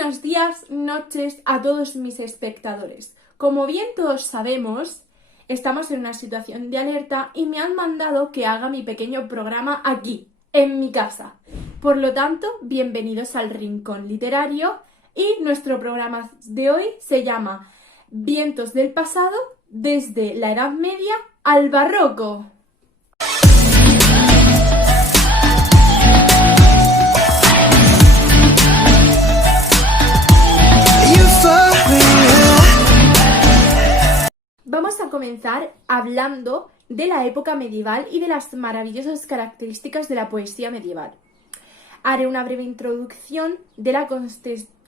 buenos días, noches a todos mis espectadores. Como bien todos sabemos, estamos en una situación de alerta y me han mandado que haga mi pequeño programa aquí, en mi casa. Por lo tanto, bienvenidos al Rincón Literario y nuestro programa de hoy se llama Vientos del pasado desde la Edad Media al Barroco. Vamos a comenzar hablando de la época medieval y de las maravillosas características de la poesía medieval. Haré una breve introducción de la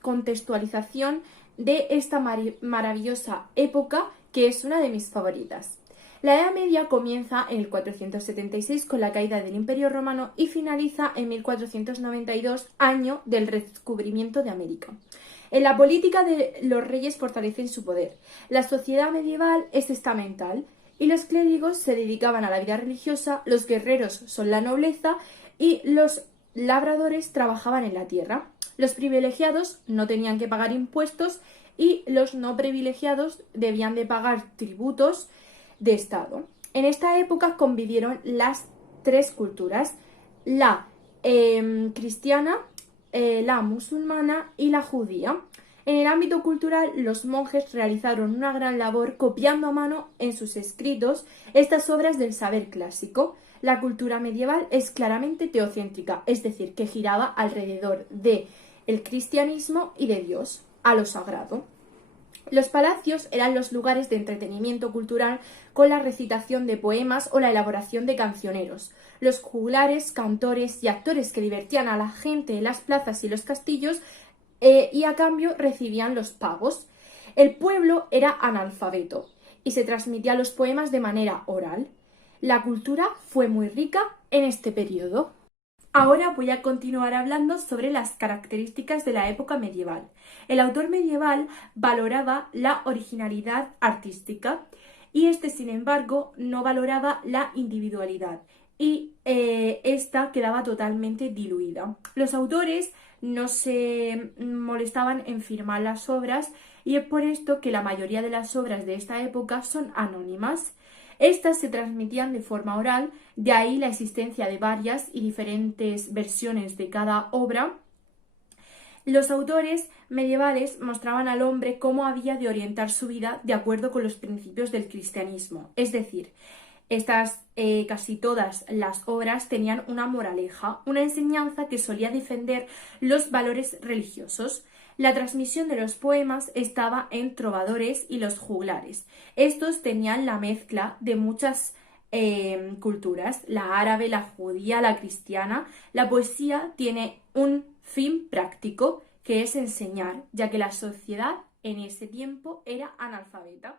contextualización de esta maravillosa época, que es una de mis favoritas. La Edad Media comienza en el 476 con la caída del Imperio Romano y finaliza en 1492, año del redescubrimiento de América. En la política los reyes fortalecen su poder. La sociedad medieval es estamental y los clérigos se dedicaban a la vida religiosa, los guerreros son la nobleza y los labradores trabajaban en la tierra. Los privilegiados no tenían que pagar impuestos y los no privilegiados debían de pagar tributos de Estado. En esta época convivieron las tres culturas, la cristiana, la musulmana y la judía. En el ámbito cultural, los monjes realizaron una gran labor copiando a mano en sus escritos estas obras del saber clásico. La cultura medieval es claramente teocéntrica, es decir, que giraba alrededor del cristianismo y de Dios, a lo sagrado. Los palacios eran los lugares de entretenimiento cultural con la recitación de poemas o la elaboración de cancioneros. Los juglares, cantores y actores que divertían a la gente en las plazas y los castillos y a cambio recibían los pagos. El pueblo era analfabeto y se transmitían los poemas de manera oral. La cultura fue muy rica en este periodo. Ahora voy a continuar hablando sobre las características de la época medieval. El autor medieval valoraba la originalidad artística y sin embargo, no valoraba la individualidad y esta quedaba totalmente diluida. Los autores no se molestaban en firmar las obras y es por esto que la mayoría de las obras de esta época son anónimas. Estas se transmitían de forma oral, de ahí la existencia de varias y diferentes versiones de cada obra. Los autores medievales mostraban al hombre cómo había de orientar su vida de acuerdo con los principios del cristianismo. Es decir, casi todas las obras tenían una moraleja, una enseñanza que solía defender los valores religiosos. La transmisión de los poemas estaba en trovadores y los juglares. Estos tenían la mezcla de muchas culturas, la árabe, la judía, la cristiana. La poesía tiene un fin práctico, que es enseñar, ya que la sociedad en ese tiempo era analfabeta.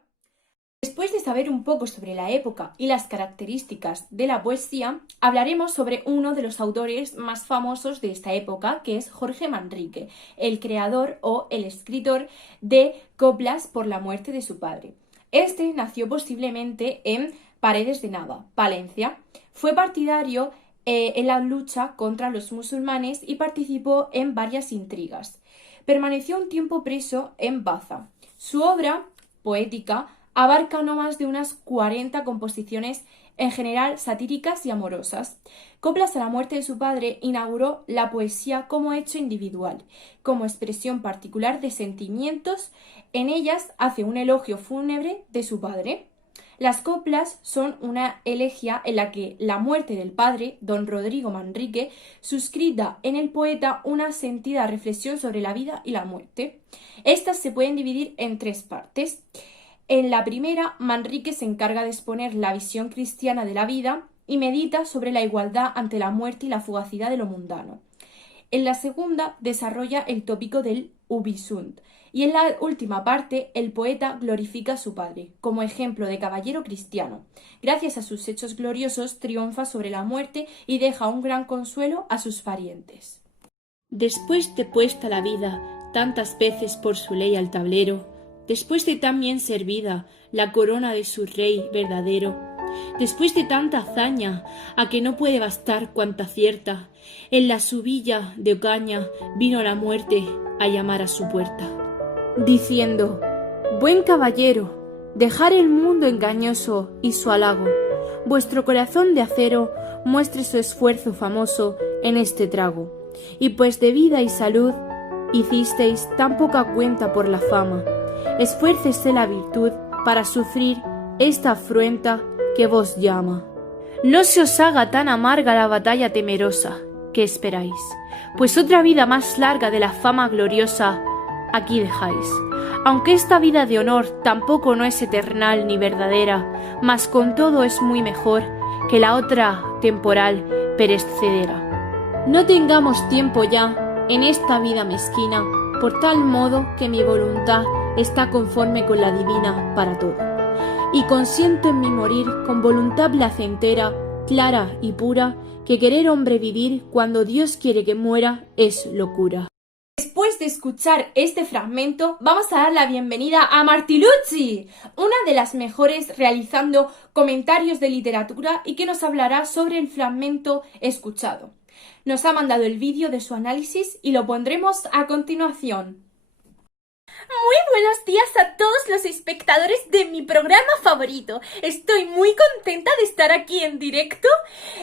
Después de saber un poco sobre la época y las características de la poesía, hablaremos sobre uno de los autores más famosos de esta época, que es Jorge Manrique, el creador o el escritor de Coplas por la muerte de su padre. Este nació posiblemente en Paredes de Nava, Palencia. Fue partidario en la lucha contra los musulmanes y participó en varias intrigas. Permaneció un tiempo preso en Baza. Su obra poética abarca no más de unas 40 composiciones, en general satíricas y amorosas. Coplas a la muerte de su padre inauguró la poesía como hecho individual, como expresión particular de sentimientos. En ellas hace un elogio fúnebre de su padre. Las coplas son una elegía en la que la muerte del padre, don Rodrigo Manrique, suscrita en el poeta una sentida reflexión sobre la vida y la muerte. Estas se pueden dividir en tres partes. En la primera, Manrique se encarga de exponer la visión cristiana de la vida y medita sobre la igualdad ante la muerte y la fugacidad de lo mundano. En la segunda, desarrolla el tópico del Ubisunt. Y en la última parte, el poeta glorifica a su padre, como ejemplo de caballero cristiano. Gracias a sus hechos gloriosos, triunfa sobre la muerte y deja un gran consuelo a sus parientes. Después de puesta la vida tantas veces por su ley al tablero, después de tan bien servida la corona de su rey verdadero, después de tanta hazaña, a que no puede bastar cuanta cierta, en la subilla de Ocaña vino la muerte a llamar a su puerta, diciendo: «Buen caballero, dejar el mundo engañoso y su halago. Vuestro corazón de acero muestre su esfuerzo famoso en este trago. Y pues de vida y salud hicisteis tan poca cuenta por la fama, esfuércese la virtud para sufrir esta afrenta que vos llama. No se os haga tan amarga la batalla temerosa que esperáis, pues otra vida más larga de la fama gloriosa aquí dejáis. Aunque esta vida de honor tampoco no es eternal ni verdadera, mas con todo es muy mejor que la otra temporal perecedera. No tengamos tiempo ya en esta vida mezquina, por tal modo que mi voluntad está conforme con la divina para todo, y consiento en mi morir con voluntad placentera, clara y pura, que querer hombre vivir cuando Dios quiere que muera es locura». Después de escuchar este fragmento, vamos a dar la bienvenida a Martiluzzi, una de las mejores realizando comentarios de literatura y que nos hablará sobre el fragmento escuchado. Nos ha mandado el vídeo de su análisis y lo pondremos a continuación. Muy buenos días a todos los espectadores de mi programa favorito. Estoy muy contenta de estar aquí en directo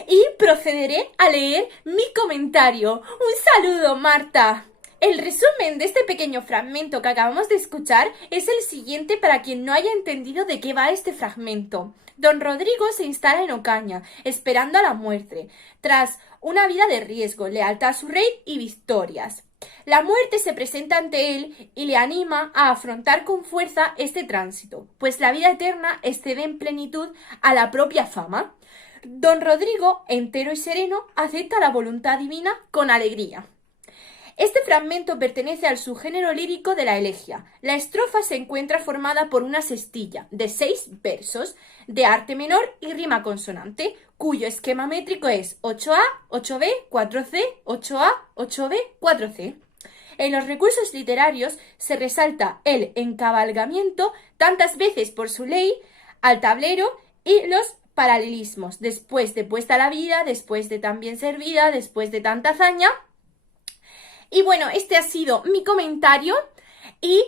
y procederé a leer mi comentario. Un saludo, Marta. El resumen de este pequeño fragmento que acabamos de escuchar es el siguiente para quien no haya entendido de qué va este fragmento. Don Rodrigo se instala en Ocaña, esperando a la muerte, tras una vida de riesgo, lealtad a su rey y victorias. La muerte se presenta ante él y le anima a afrontar con fuerza este tránsito, pues la vida eterna excede en plenitud a la propia fama. Don Rodrigo, entero y sereno, acepta la voluntad divina con alegría. Este fragmento pertenece al subgénero lírico de la elegía. La estrofa se encuentra formada por una sextilla de 6 versos de arte menor y rima consonante, cuyo esquema métrico es 8A, 8B, 4C, 8A, 8B, 4C. En los recursos literarios se resalta el encabalgamiento, tantas veces por su ley, al tablero y los paralelismos, después de puesta la vida, después de tan bien servida, después de tanta hazaña. Y bueno, este ha sido mi comentario y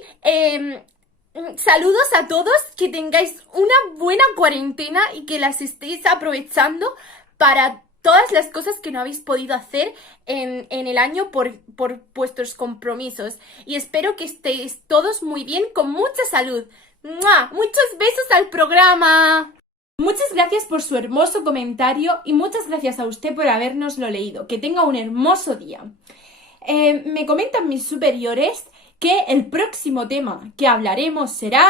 saludos a todos, que tengáis una buena cuarentena y que las estéis aprovechando para todas las cosas que no habéis podido hacer en el año por vuestros compromisos. Y espero que estéis todos muy bien, con mucha salud. ¡Mua! Muchos besos al programa. Muchas gracias por su hermoso comentario y muchas gracias a usted por habérnoslo leído. Que tenga un hermoso día. Me comentan mis superiores que el próximo tema que hablaremos será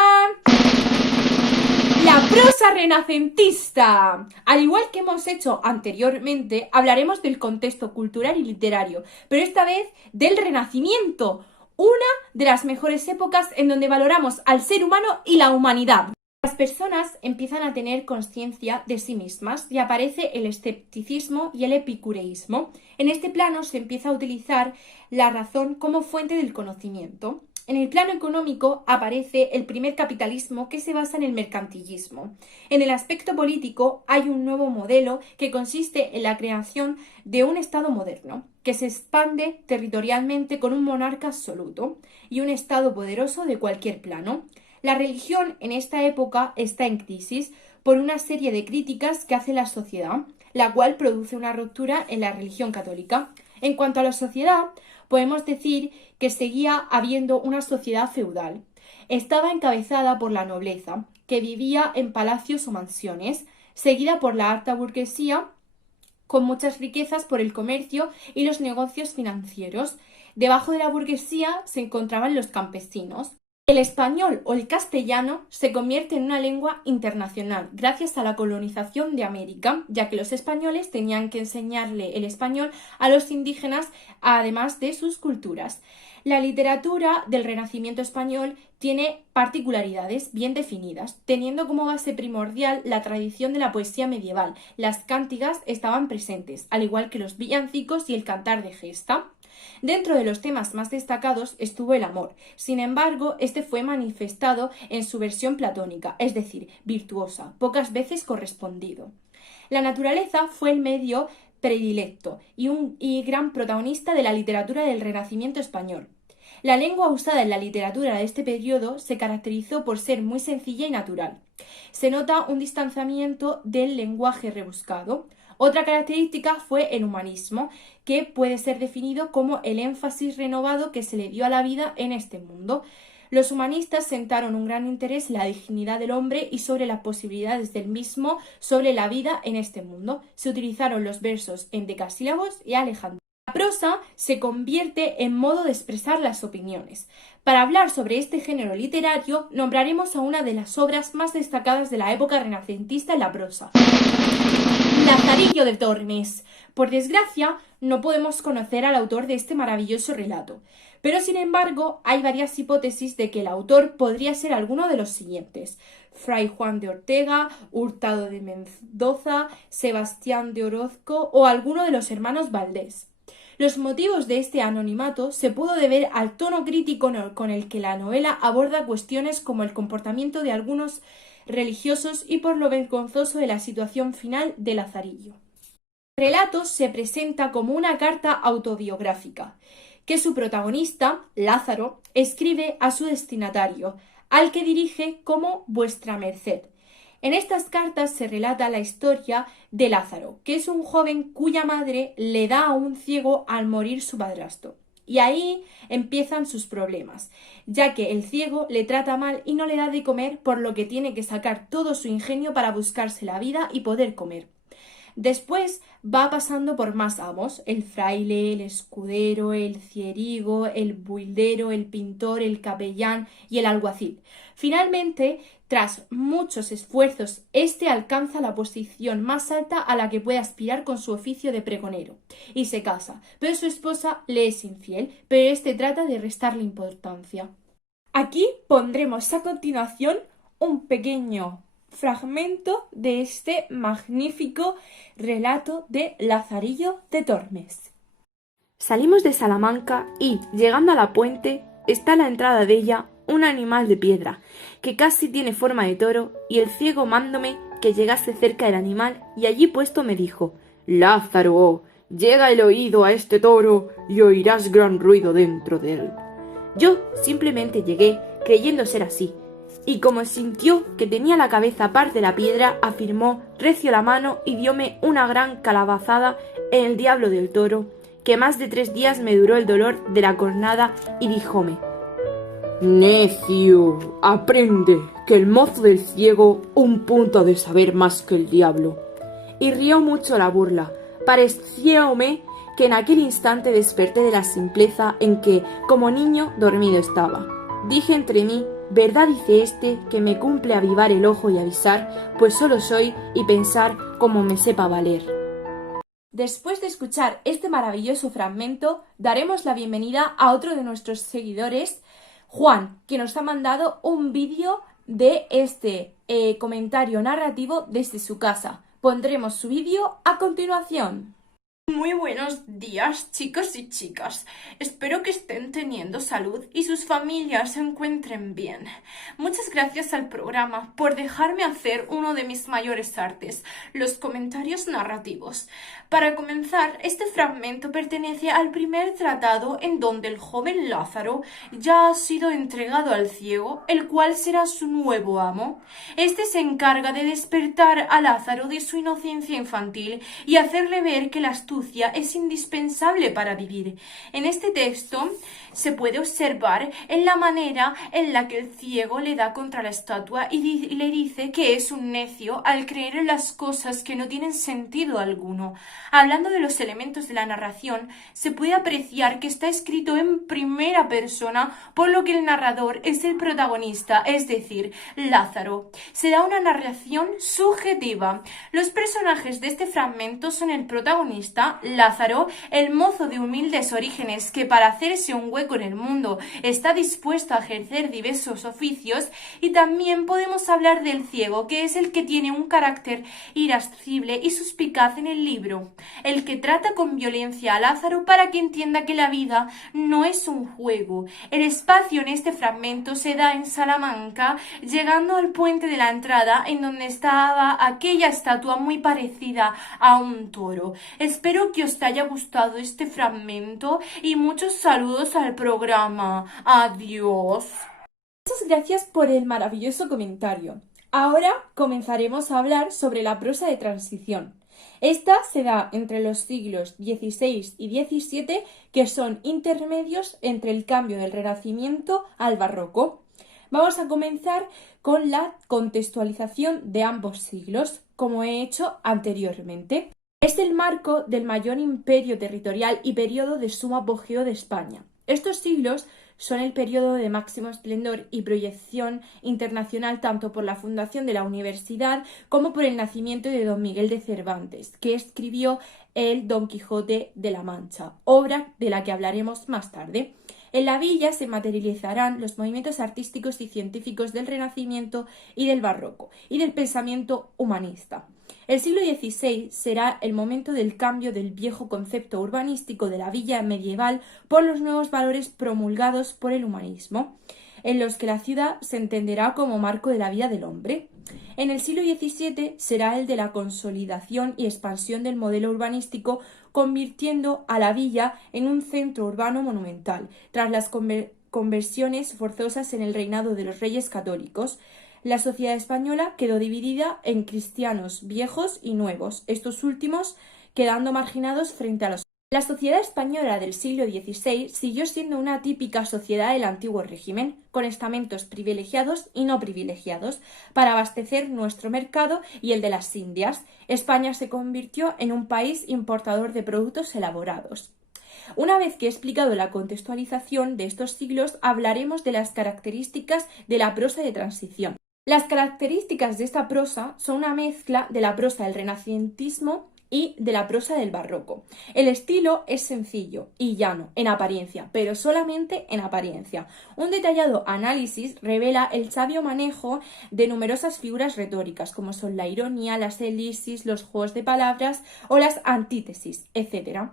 la prosa renacentista. Al igual que hemos hecho anteriormente, hablaremos del contexto cultural y literario, pero esta vez del Renacimiento, una de las mejores épocas en donde valoramos al ser humano y la humanidad. Las personas empiezan a tener conciencia de sí mismas y aparece el escepticismo y el epicureísmo. En este plano se empieza a utilizar la razón como fuente del conocimiento. En el plano económico aparece el primer capitalismo, que se basa en el mercantilismo. En el aspecto político hay un nuevo modelo que consiste en la creación de un Estado moderno, que se expande territorialmente con un monarca absoluto y un Estado poderoso de cualquier plano. La religión en esta época está en crisis por una serie de críticas que hace la sociedad, la cual produce una ruptura en la religión católica. En cuanto a la sociedad, podemos decir que seguía habiendo una sociedad feudal. Estaba encabezada por la nobleza, que vivía en palacios o mansiones, seguida por la alta burguesía, con muchas riquezas por el comercio y los negocios financieros. Debajo de la burguesía se encontraban los campesinos. El español o el castellano se convierte en una lengua internacional gracias a la colonización de América, ya que los españoles tenían que enseñarle el español a los indígenas, además de sus culturas. La literatura del Renacimiento español tiene particularidades bien definidas, teniendo como base primordial la tradición de la poesía medieval. Las cántigas estaban presentes, al igual que los villancicos y el cantar de gesta. Dentro de los temas más destacados estuvo el amor. Sin embargo, este fue manifestado en su versión platónica, es decir, virtuosa, pocas veces correspondido. La naturaleza fue el medio predilecto y gran protagonista de la literatura del Renacimiento español. La lengua usada en la literatura de este periodo se caracterizó por ser muy sencilla y natural. Se nota un distanciamiento del lenguaje rebuscado. Otra característica fue el humanismo, que puede ser definido como el énfasis renovado que se le dio a la vida en este mundo. Los humanistas sentaron un gran interés en la dignidad del hombre y sobre las posibilidades del mismo sobre la vida en este mundo. Se utilizaron los versos en decasílabos y alejandría. La prosa se convierte en modo de expresar las opiniones. Para hablar sobre este género literario, nombraremos a una de las obras más destacadas de la época renacentista en la prosa, Lazarillo de Tormes. Por desgracia, no podemos conocer al autor de este maravilloso relato, pero sin embargo hay varias hipótesis de que el autor podría ser alguno de los siguientes: Fray Juan de Ortega, Hurtado de Mendoza, Sebastián de Orozco o alguno de los hermanos Valdés. Los motivos de este anonimato se pudo deber al tono crítico con el que la novela aborda cuestiones como el comportamiento de algunos religiosos y por lo vergonzoso de la situación final de Lazarillo. El relato se presenta como una carta autobiográfica que su protagonista, Lázaro, escribe a su destinatario, al que dirige como Vuestra Merced. En estas cartas se relata la historia de Lázaro, que es un joven cuya madre le da a un ciego al morir su padrastro. Y ahí empiezan sus problemas, ya que el ciego le trata mal y no le da de comer, por lo que tiene que sacar todo su ingenio para buscarse la vida y poder comer. Después va pasando por más amos: el fraile, el escudero, el cierigo, el buildero, el pintor, el capellán y el alguacil. Finalmente, tras muchos esfuerzos, este alcanza la posición más alta a la que puede aspirar con su oficio de pregonero y se casa, pero su esposa le es infiel, pero este trata de restarle importancia. Aquí pondremos a continuación un pequeño fragmento de este magnífico relato de Lazarillo de Tormes. Salimos de Salamanca y, llegando a la puente, está a la entrada de ella un animal de piedra, que casi tiene forma de toro, y el ciego mándome que llegase cerca del animal, y allí puesto me dijo: Lázaro, llega el oído a este toro, y oirás gran ruido dentro de él. Yo simplemente llegué, creyendo ser así, y como sintió que tenía la cabeza parte de la piedra, afirmó recio la mano y dióme una gran calabazada en el diablo del toro, que más de 3 días me duró el dolor de la cornada, y díjome: Necio, aprende que el mozo del ciego un punto ha de saber más que el diablo. Y rió mucho la burla. Parecióme que en aquel instante desperté de la simpleza en que, como niño, dormido estaba. Dije entre mí: verdad dice este, que me cumple avivar el ojo y avisar, pues solo soy, y pensar como me sepa valer. Después de escuchar este maravilloso fragmento, daremos la bienvenida a otro de nuestros seguidores, Juan, que nos ha mandado un vídeo de este comentario narrativo desde su casa. Pondremos su vídeo a continuación. Muy buenos días, chicos y chicas. Espero que estén teniendo salud y sus familias se encuentren bien. Muchas gracias al programa por dejarme hacer uno de mis mayores artes, los comentarios narrativos. Para comenzar, este fragmento pertenece al primer tratado en donde el joven Lázaro ya ha sido entregado al ciego, el cual será su nuevo amo. Este se encarga de despertar a Lázaro de su inocencia infantil y hacerle ver que la astucia es indispensable para vivir. En este texto se puede observar en la manera en la que el ciego le da contra la estatua y le dice que es un necio al creer en las cosas que no tienen sentido alguno. Hablando de los elementos de la narración, se puede apreciar que está escrito en primera persona, por lo que el narrador es el protagonista, es decir, Lázaro. Se da una narración subjetiva. Los personajes de este fragmento son el protagonista, Lázaro, el mozo de humildes orígenes que para hacerse un hueco en el mundo está dispuesto a ejercer diversos oficios, y también podemos hablar del ciego, que es el que tiene un carácter irascible y suspicaz en el libro, el que trata con violencia a Lázaro para que entienda que la vida no es un juego. El espacio en este fragmento se da en Salamanca, llegando al puente de la entrada en donde estaba aquella estatua muy parecida a un toro. Espero Espero que os haya gustado este fragmento y muchos saludos al programa. Adiós. Muchas gracias por el maravilloso comentario. Ahora comenzaremos a hablar sobre la prosa de transición. Esta se da entre los siglos XVI y XVII, que son intermedios entre el cambio del Renacimiento al Barroco. Vamos a comenzar con la contextualización de ambos siglos, como he hecho anteriormente. Es el marco del mayor imperio territorial y periodo de sumo apogeo de España. Estos siglos son el periodo de máximo esplendor y proyección internacional tanto por la fundación de la universidad como por el nacimiento de don Miguel de Cervantes, que escribió el Don Quijote de la Mancha, obra de la que hablaremos más tarde. En la villa se materializarán los movimientos artísticos y científicos del Renacimiento y del Barroco, y del pensamiento humanista. El siglo XVI será el momento del cambio del viejo concepto urbanístico de la villa medieval por los nuevos valores promulgados por el humanismo, en los que la ciudad se entenderá como marco de la vida del hombre. En el siglo XVII será el de la consolidación y expansión del modelo urbanístico, convirtiendo a la villa en un centro urbano monumental, tras las conversiones forzosas en el reinado de los reyes católicos. La sociedad española quedó dividida en cristianos viejos y nuevos, estos últimos quedando marginados frente a los. La sociedad española del siglo XVI siguió siendo una típica sociedad del antiguo régimen, con estamentos privilegiados y no privilegiados, para abastecer nuestro mercado y el de las Indias. España se convirtió en un país importador de productos elaborados. Una vez que he explicado la contextualización de estos siglos, hablaremos de las características de la prosa de transición. Las características de esta prosa son una mezcla de la prosa del renacentismo y de la prosa del barroco. El estilo es sencillo y llano en apariencia, pero solamente en apariencia. Un detallado análisis revela el sabio manejo de numerosas figuras retóricas, como son la ironía, las elipsis, los juegos de palabras o las antítesis, etc.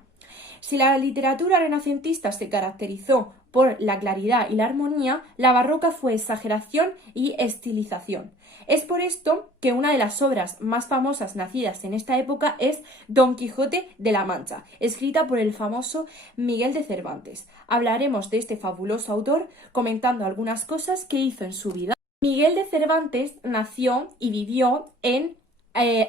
Si la literatura renacentista se caracterizó por la claridad y la armonía, la barroca fue exageración y estilización. Es por esto que una de las obras más famosas nacidas en esta época es Don Quijote de la Mancha, escrita por el famoso Miguel de Cervantes. Hablaremos de este fabuloso autor comentando algunas cosas que hizo en su vida. Miguel de Cervantes nació y vivió en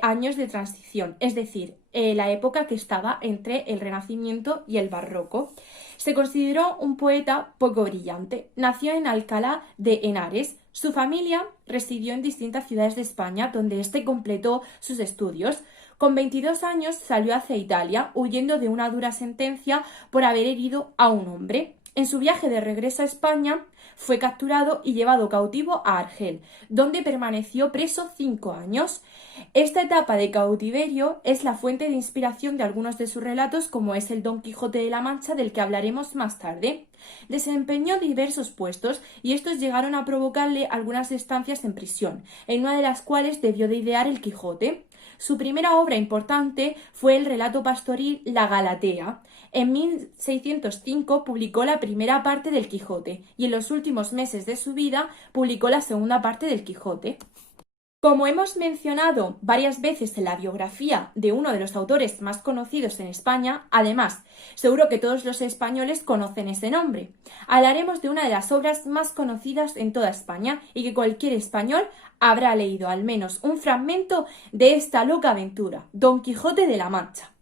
años de transición, es decir, la época que estaba entre el Renacimiento y el Barroco. Se consideró un poeta poco brillante. Nació en Alcalá de Henares. Su familia residió en distintas ciudades de España, donde éste completó sus estudios. Con 22 años salió hacia Italia, huyendo de una dura sentencia por haber herido a un hombre. En su viaje de regreso a España fue capturado y llevado cautivo a Argel, donde permaneció preso 5 años. Esta etapa de cautiverio es la fuente de inspiración de algunos de sus relatos, como es el Don Quijote de la Mancha, del que hablaremos más tarde. Desempeñó diversos puestos y estos llegaron a provocarle algunas estancias en prisión, en una de las cuales debió de idear el Quijote. Su primera obra importante fue el relato pastoril La Galatea. En 1605 publicó la primera parte del Quijote y en los últimos meses de su vida publicó la segunda parte del Quijote. Como hemos mencionado varias veces en la biografía de uno de los autores más conocidos en España, además, seguro que todos los españoles conocen ese nombre. Hablaremos de una de las obras más conocidas en toda España y que cualquier español habrá leído al menos un fragmento de esta loca aventura, Don Quijote de la Mancha.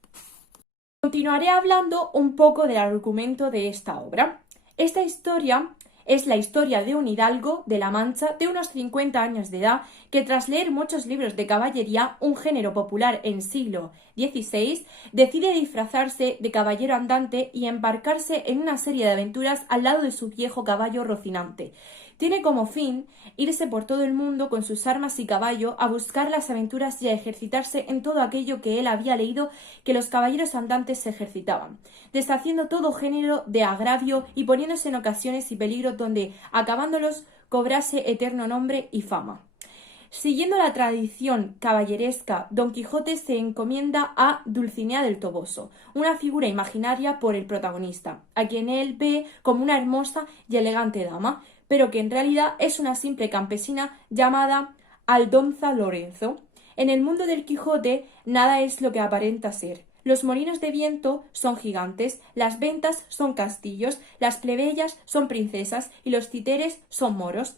Continuaré hablando un poco del argumento de esta obra. Esta historia es la historia de un hidalgo de la Mancha de unos 50 años de edad que, tras leer muchos libros de caballería, un género popular en siglo XVI, decide disfrazarse de caballero andante y embarcarse en una serie de aventuras al lado de su viejo caballo Rocinante. Tiene como fin irse por todo el mundo con sus armas y caballo a buscar las aventuras y a ejercitarse en todo aquello que él había leído que los caballeros andantes se ejercitaban, deshaciendo todo género de agravio y poniéndose en ocasiones y peligros donde, acabándolos, cobrase eterno nombre y fama. Siguiendo la tradición caballeresca, Don Quijote se encomienda a Dulcinea del Toboso, una figura imaginaria por el protagonista, a quien él ve como una hermosa y elegante dama, pero que en realidad es una simple campesina llamada Aldonza Lorenzo. En el mundo del Quijote nada es lo que aparenta ser. Los molinos de viento son gigantes, las ventas son castillos, las plebeyas son princesas y los títeres son moros.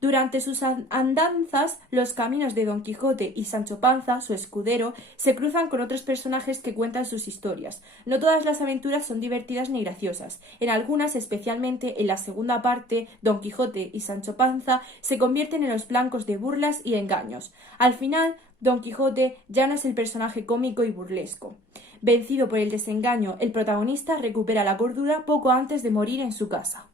Durante sus andanzas, los caminos de Don Quijote y Sancho Panza, su escudero, se cruzan con otros personajes que cuentan sus historias. No todas las aventuras son divertidas ni graciosas. En algunas, especialmente en la segunda parte, Don Quijote y Sancho Panza se convierten en los blancos de burlas y engaños. Al final, Don Quijote ya no es el personaje cómico y burlesco. Vencido por el desengaño, el protagonista recupera la cordura poco antes de morir en su casa.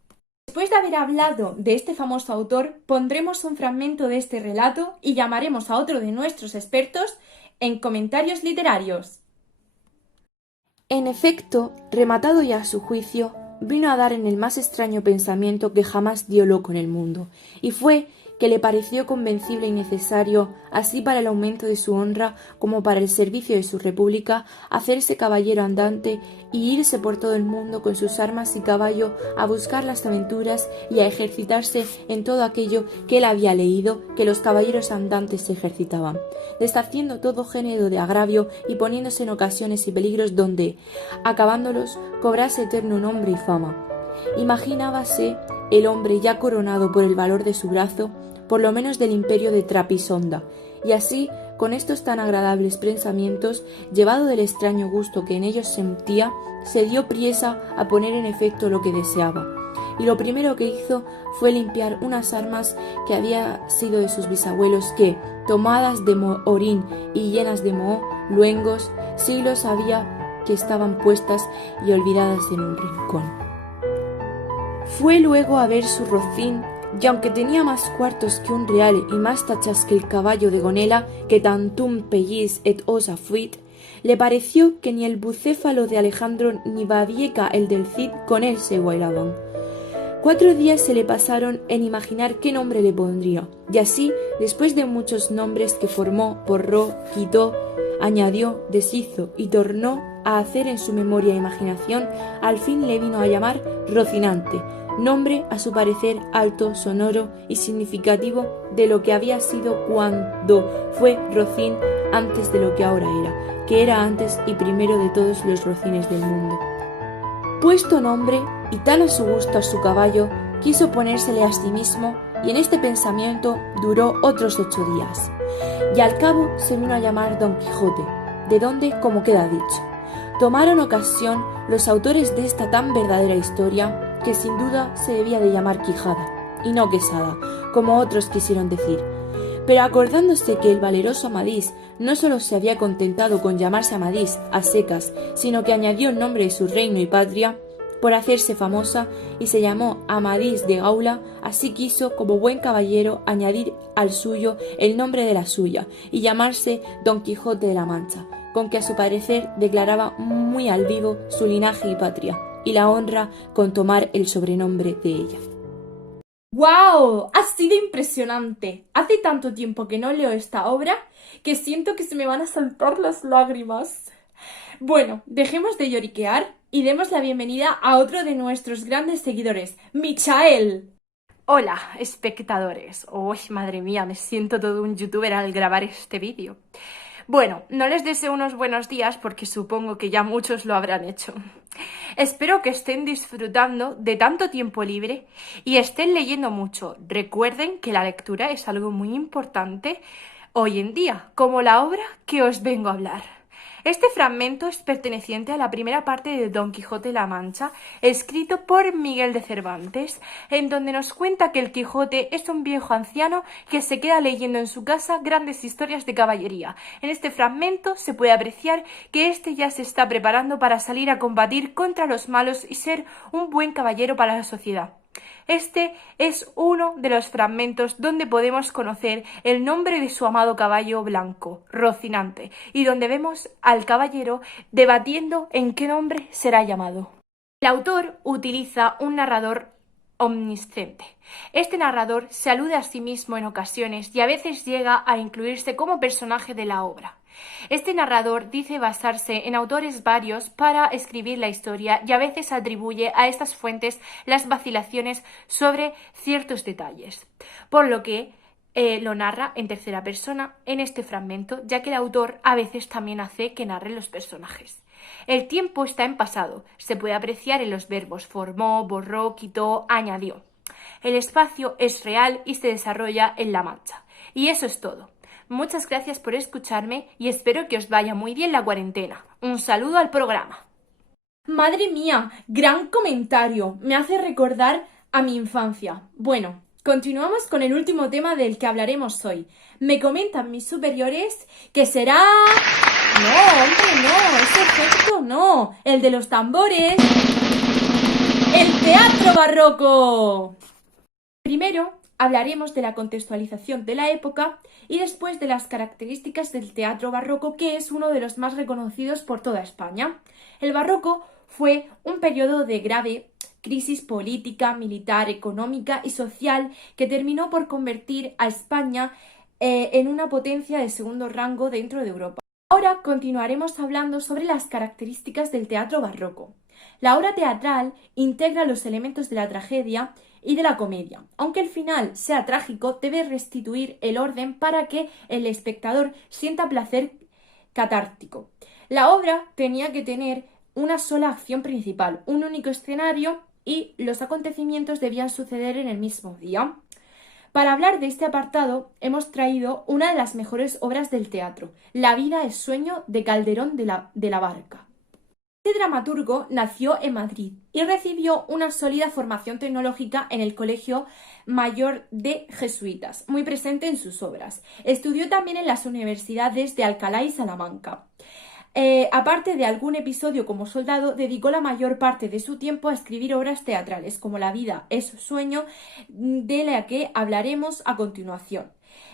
Después de haber hablado de este famoso autor, pondremos un fragmento de este relato y llamaremos a otro de nuestros expertos en comentarios literarios. En efecto, rematado ya su juicio, vino a dar en el más extraño pensamiento que jamás dio loco en el mundo, y fue que le pareció convencible y necesario, así para el aumento de su honra como para el servicio de su república, hacerse caballero andante y irse por todo el mundo con sus armas y caballo a buscar las aventuras y a ejercitarse en todo aquello que él había leído que los caballeros andantes se ejercitaban, deshaciendo todo género de agravio y poniéndose en ocasiones y peligros donde, acabándolos, cobrase eterno nombre y fama. Imaginábase el hombre ya coronado por el valor de su brazo, por lo menos del imperio de Trapisonda, y así, con estos tan agradables pensamientos, llevado del extraño gusto que en ellos sentía, se dio priesa a poner en efecto lo que deseaba, y lo primero que hizo fue limpiar unas armas que había sido de sus bisabuelos que, tomadas de Orín y llenas de moho, luengos, siglos había que estaban puestas y olvidadas en un rincón. Fue luego a ver su rocín, y aunque tenía más cuartos que un real y más tachas que el caballo de Gonela, que tantum pellis et osa fuit, le pareció que ni el bucéfalo de Alejandro ni Babieca el del Cid con él se igualaban. 4 días se le pasaron en imaginar qué nombre le pondría, y así, después de muchos nombres que formó, borró, quitó, añadió, deshizo y tornó a hacer en su memoria e imaginación, al fin le vino a llamar Rocinante, nombre a su parecer alto, sonoro y significativo de lo que había sido cuando fue Rocín antes de lo que ahora era, que era antes y primero de todos los rocines del mundo. Puesto nombre, y tan a su gusto a su caballo, quiso ponérsele a sí mismo, y en este pensamiento duró otros 8 días. Y al cabo se vino a llamar Don Quijote, de donde, como queda dicho, tomaron ocasión los autores de esta tan verdadera historia, que sin duda se debía de llamar Quijada, y no Quesada, como otros quisieron decir. Pero acordándose que el valeroso Amadís no sólo se había contentado con llamarse Amadís a secas, sino que añadió el nombre de su reino y patria, por hacerse famosa, y se llamó Amadís de Gaula, así quiso, como buen caballero, añadir al suyo el nombre de la suya, y llamarse Don Quijote de la Mancha, con que a su parecer declaraba muy al vivo su linaje y patria, y la honra con tomar el sobrenombre de ella. ¡Guau! ¡Ha sido impresionante! Hace tanto tiempo que no leo esta obra que siento que se me van a saltar las lágrimas. Bueno, dejemos de lloriquear y demos la bienvenida a otro de nuestros grandes seguidores, Michael. Hola, espectadores. Uy, madre mía, me siento todo un youtuber al grabar este vídeo. Bueno, no les deseo unos buenos días porque supongo que ya muchos lo habrán hecho. Espero que estén disfrutando de tanto tiempo libre y estén leyendo mucho. Recuerden que la lectura es algo muy importante hoy en día, como la obra que os vengo a hablar. Este fragmento es perteneciente a la primera parte de Don Quijote de la Mancha, escrito por Miguel de Cervantes, en donde nos cuenta que el Quijote es un viejo anciano que se queda leyendo en su casa grandes historias de caballería. En este fragmento se puede apreciar que éste ya se está preparando para salir a combatir contra los malos y ser un buen caballero para la sociedad. Este es uno de los fragmentos donde podemos conocer el nombre de su amado caballo blanco, Rocinante, y donde vemos al caballero debatiendo en qué nombre será llamado. El autor utiliza un narrador omnisciente. Este narrador se alude a sí mismo en ocasiones y a veces llega a incluirse como personaje de la obra. Este narrador dice basarse en autores varios para escribir la historia y a veces atribuye a estas fuentes las vacilaciones sobre ciertos detalles, por lo que lo narra en tercera persona en este fragmento, ya que el autor a veces también hace que narren los personajes. El tiempo está en pasado, se puede apreciar en los verbos formó, borró, quitó, añadió. El espacio es real y se desarrolla en la marcha. Y eso es todo. Muchas gracias por escucharme y espero que os vaya muy bien la cuarentena. Un saludo al programa. Madre mía, gran comentario. Me hace recordar a mi infancia. Bueno, continuamos con el último tema del que hablaremos hoy. Me comentan mis superiores que será... No, hombre, no, ese efecto no. El de los tambores. ¡El teatro barroco! Primero hablaremos de la contextualización de la época y después de las características del teatro barroco, que es uno de los más reconocidos por toda España. El barroco fue un periodo de grave crisis política, militar, económica y social que terminó por convertir a España en una potencia de segundo rango dentro de Europa. Ahora continuaremos hablando sobre las características del teatro barroco. La obra teatral integra los elementos de la tragedia y de la comedia. Aunque el final sea trágico, debe restituir el orden para que el espectador sienta placer catártico. La obra tenía que tener una sola acción principal, un único escenario y los acontecimientos debían suceder en el mismo día. Para hablar de este apartado hemos traído una de las mejores obras del teatro, La vida es sueño de Calderón de la Barca. Este dramaturgo nació en Madrid y recibió una sólida formación tecnológica en el Colegio Mayor de Jesuitas, muy presente en sus obras. Estudió también en las universidades de Alcalá y Salamanca. Aparte de algún episodio como soldado, dedicó la mayor parte de su tiempo a escribir obras teatrales, como La vida es sueño, de la que hablaremos a continuación.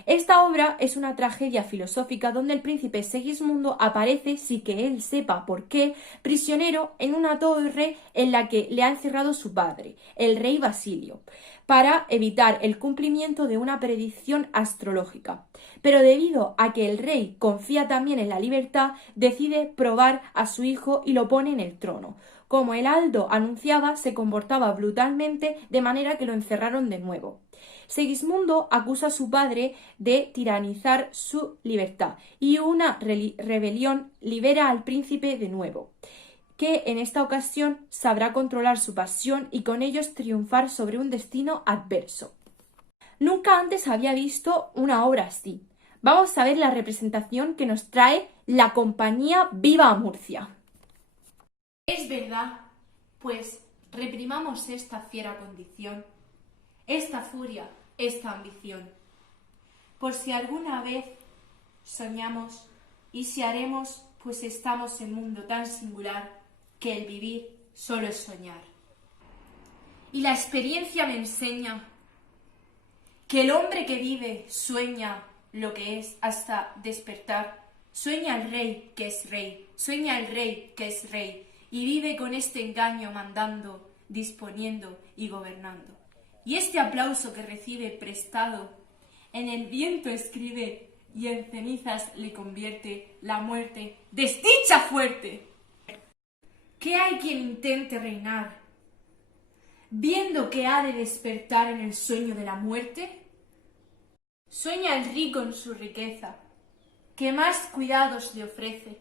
Esta obra es una tragedia filosófica donde el príncipe Segismundo aparece, sin que él sepa por qué, prisionero en una torre en la que le ha encerrado su padre, el rey Basilio, para evitar el cumplimiento de una predicción astrológica. Pero debido a que el rey confía también en la libertad, decide probar a su hijo y lo pone en el trono. Como el heraldo anunciaba, se comportaba brutalmente, de manera que lo encerraron de nuevo. Segismundo acusa a su padre de tiranizar su libertad y una rebelión libera al príncipe de nuevo, que en esta ocasión sabrá controlar su pasión y con ellos triunfar sobre un destino adverso. Nunca antes había visto una obra así. Vamos a ver la representación que nos trae la compañía Viva Murcia. Es verdad, pues reprimamos esta fiera condición, esta furia, esta ambición. Por si alguna vez soñamos y si haremos, pues estamos en un mundo tan singular que el vivir solo es soñar. Y la experiencia me enseña que el hombre que vive sueña lo que es hasta despertar. Sueña el rey que es rey, sueña el rey que es rey, y vive con este engaño mandando, disponiendo y gobernando. Y este aplauso que recibe prestado, en el viento escribe y en cenizas le convierte la muerte, desdicha fuerte. ¿Qué hay quien intente reinar, viendo que ha de despertar en el sueño de la muerte? Sueña el rico en su riqueza, que más cuidados le ofrece.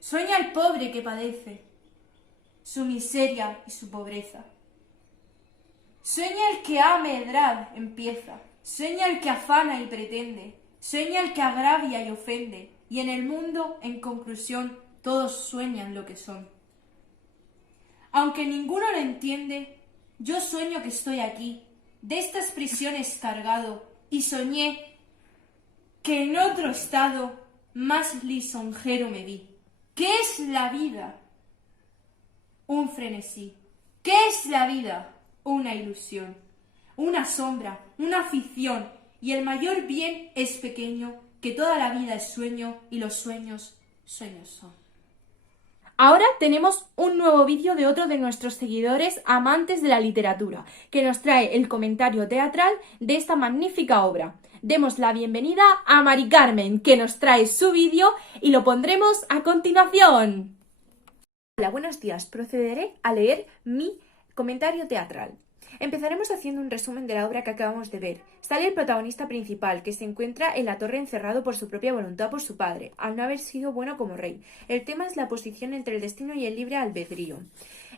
Sueña el pobre que padece su miseria y su pobreza. Sueña el que a medrar empieza, sueña el que afana y pretende, sueña el que agravia y ofende, y en el mundo, en conclusión, todos sueñan lo que son. Aunque ninguno lo entiende, yo sueño que estoy aquí, de estas prisiones cargado, y soñé que en otro estado más lisonjero me vi. ¿Qué es la vida? Un frenesí. ¿Qué es la vida? Una ilusión, una sombra, una ficción, y el mayor bien es pequeño, que toda la vida es sueño y los sueños, sueños son. Ahora tenemos un nuevo vídeo de otro de nuestros seguidores amantes de la literatura, que nos trae el comentario teatral de esta magnífica obra. Demos la bienvenida a Mari Carmen, que nos trae su vídeo y lo pondremos a continuación. Hola, buenos días. Procederé a leer mi comentario teatral. Empezaremos haciendo un resumen de la obra que acabamos de ver. Sale el protagonista principal, que se encuentra en la torre encerrado por su propia voluntad por su padre, al no haber sido bueno como rey. El tema es la posición entre el destino y el libre albedrío.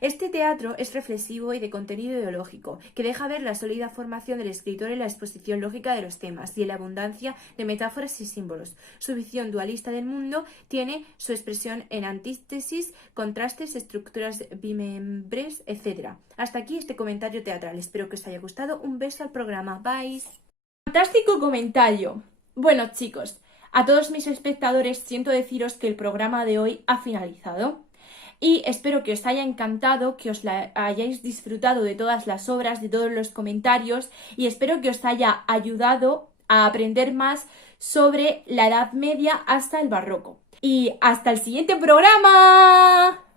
Este teatro es reflexivo y de contenido ideológico, que deja ver la sólida formación del escritor en la exposición lógica de los temas y en la abundancia de metáforas y símbolos. Su visión dualista del mundo tiene su expresión en antítesis, contrastes, estructuras bimembres, etc. Hasta aquí este comentario teatral. Espero que os haya gustado. Un beso al programa. Bye. Fantástico comentario. Bueno, chicos, a todos mis espectadores siento deciros que el programa de hoy ha finalizado. Y espero que os haya encantado, que os hayáis disfrutado de todas las obras, de todos los comentarios y espero que os haya ayudado a aprender más sobre la Edad Media hasta el Barroco. Y hasta el siguiente programa.